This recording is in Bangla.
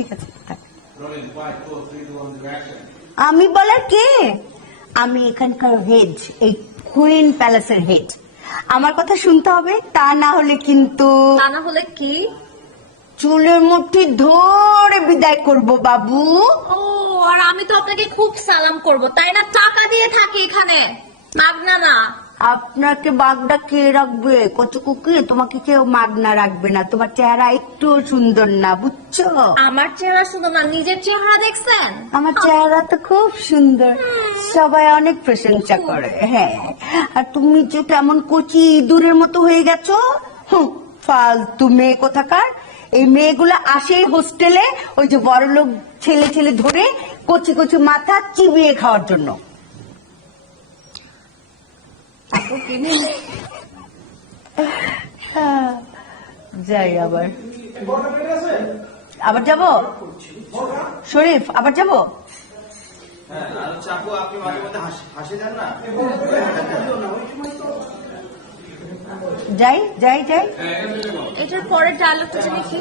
ঠিক আছে। আমি বলার কে? আমি এখানকার হেড, এই কুইন প্যালেসের হেড। আমার কথা শুনতে হবে, তা না হলে কিন্তু কি? চুলের মুঠি ধরে বিদায় করব বাবু। ও, আর আমি তো আপনাকে খুব সালাম করব, তাই না? টাকা দিয়ে থাকি এখানে, মাগনা না। আপনাকে বাগদা কে রাখবে? কচুকুকি, তোমাকে কেউ মাগনা রাখবে না। তোমার চেহারা একটু সুন্দর না, বুঝছো? আমার চেহারা সুন্দর না, নিজের চেহারা দেখছেন? আমার চেহারা তো খুব সুন্দর, সবাই অনেক প্রশংসা করে। হ্যাঁ, আর তুমি যে কেমন কচি ইঁদুরের মতো হয়ে গেছো। ফালতু মেয়ে কোথাকার। এই মেয়েগুলো আসে হোস্টেলে ওই যে বড়লোক ছেলে ছেলে ধরে কচি কচি মাথা চিবিয়ে খাওয়ার জন্য। যাই আবার যাব শরীফ, আবার যাব। যাই যাই যাই। এটার পরের ডায়লগটা দেখি।